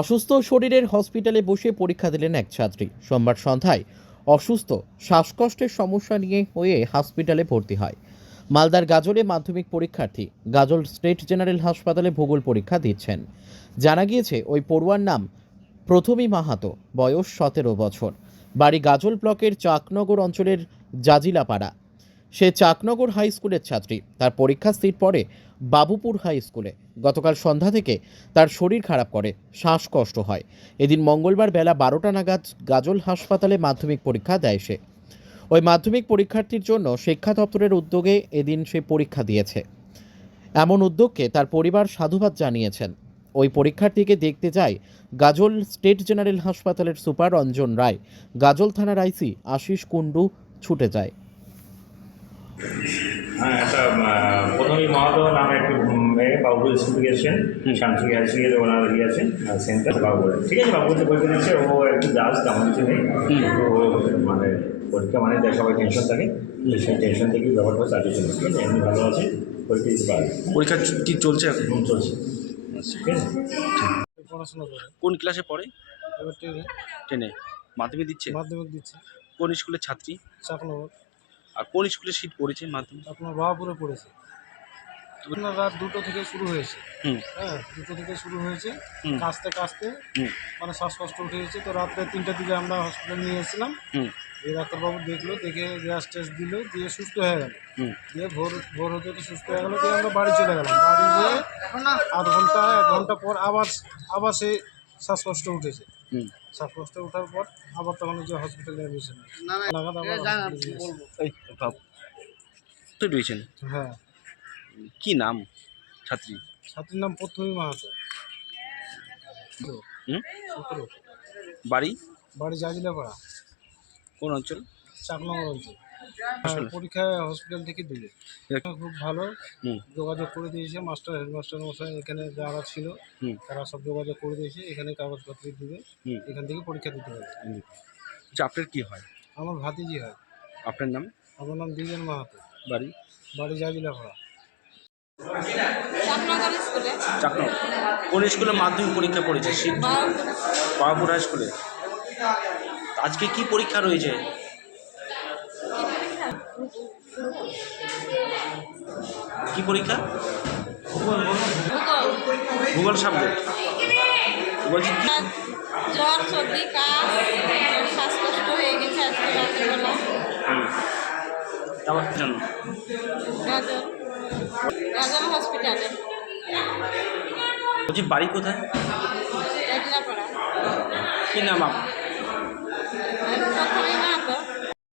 অসুস্থ শরীরের হসপিটালে বসে পরীক্ষা দিলেন এক ছাত্রী। সোমবার সন্ধ্যায় অসুস্থ, শ্বাসকষ্টের সমস্যা নিয়ে হয়ে হসপিটালে ভর্তি হয়। মালদার গাজলে মাধ্যমিক পরীক্ষার্থী গাজল স্টেট জেনারেল হাসপাতালে ভূগোল পরীক্ষা দিচ্ছেন। জানা গিয়েছে, ওই পড়ুয়ার নাম প্রথমী মাহাতো, বয়স সতেরো বছর। বাড়ি গাজল ব্লকের চাকনগর অঞ্চলের জাজিলাপাড়া। সে চাকনগর হাই স্কুলের ছাত্রী। তার পরীক্ষা স্থির পড়ে বাবুপুর হাই স্কুলে। গতকাল সন্ধ্যা থেকে তার শরীর খারাপ করে, শ্বাসকষ্ট হয়। এদিন মঙ্গলবার বেলা বারোটা নাগাদ গাজল হাসপাতালে মাধ্যমিক পরীক্ষা দেয় সে। ওই মাধ্যমিক পরীক্ষার্থীর জন্য শিক্ষা দপ্তরের উদ্যোগে এদিন সে পরীক্ষা দিয়েছে। এমন উদ্যোগকে তার পরিবার সাধুবাদ জানিয়েছেন। ওই পরীক্ষার্থীকে দেখতে যায় গাজল স্টেট জেনারেল হাসপাতালের সুপার অঞ্জন রায়, গাজল থানার আইসি আশিস কুণ্ডু ছুটে যায়। হ্যাঁ একটা প্রথমেই মাহাতো নামে একটি মেয়ে বাবুপুর স্কুল থেকে এসেছেন শান্তি হাই স্কুলের ওনার ইয়ে সেন্টার বাবুপুরে। ঠিক আছে বাবুপুরতে পরীক্ষা দিচ্ছে ও একটু জাস্ট তেমন কিছু নেই। ও মানে পরীক্ষা মানে দেয় সবাই টেনশন থাকে। সেই টেনশন থেকেই ব্যাপারটা ঠিক আছে এমনি ভালো আছে পরীক্ষা দিতে পারবে। পরীক্ষা কি চলছে এখন? চলছে। ঠিক আছে। পড়াশোনা করে। কোন ক্লাসে পড়ে? এবার টেনে টেনে মাধ্যমিক দিচ্ছে? মাধ্যমিক দিচ্ছে। কোন স্কুলের ছাত্রী? চাকনগর আর কোন স্কুলে সিট পড়েছে মাধ্যমিক? আপনার বাহাপুরে পড়েছে। আপনার রাত দুটো থেকে শুরু হয়েছে। হুম। হ্যাঁ দুটো থেকে শুরু হয়েছে। কাঁচতে কাঁচতে মানে শ্বাসকষ্ট উঠে গেছে তো রাত্রে তিনটার দিকে আমরা হসপিটাল নিয়ে এসেছিলাম। এই ডাক্তারবাবু দেখল দেখে গ্যাস টেস্ট দিল দিয়ে সুস্থ হয়ে গেল। দিয়ে ভোর ভোর হতে হতে সুস্থ হয়ে গেলো দিয়ে আমরা বাড়ি চলে গেলাম। বাড়ি গিয়ে আধ ঘণ্টা এক ঘণ্টা পর আবার আবার সেই শ্বাসকষ্ট উঠেছে। শ্বাসকষ্ট ওঠার পর আবার তখন যে হসপিটালে অ্যাডমিশন তো রয়েছেন হ্যাঁ। কি নাম? ছাত্রী? ছাত্রীর নাম প্রথমী মাহাতো। হুম? বাড়ি? বাড়ি জাজিলাপাড়া কোন অঞ্চল? চাকনগর অঞ্চল। পরীক্ষা হসপিটাল থেকে দিলে খুব ভালো। হুম। যোগাযোগ করে দিয়েছে। মাস্টার হেডমাস্টার মশাই এখানে যারা ছিল হুম। তারা সব যোগাযোগ করে দিয়েছে। এখানে কাগজপত্র দিবে। হুম। এখান থেকে পরীক্ষা দিতে হবে। আচ্ছা, আপনার কি হয়? আমার ভাতিজি হয়। আপনার নাম? আমার নাম দ্বিজেন মাহাতো। বাড়ি? বাড়ি জাজিলা পাড়া চাকনগর কোন স্কুলে মাধ্যমিক পরীক্ষা পড়েছে? হাই স্কুলে। আজকে কি পরীক্ষা রয়েছে? কি পরীক্ষা? ভূগোল ভূগোল সাবজেক্ট। বলছি জ্বর সর্দি কাশ শ্বাসকষ্ট হয়ে গেছে আজকে রাত্রিবেলা। তারপর জন্য গাজল হসপিটালে বলছি বাড়ি কোথায়? কি নাম আপনার?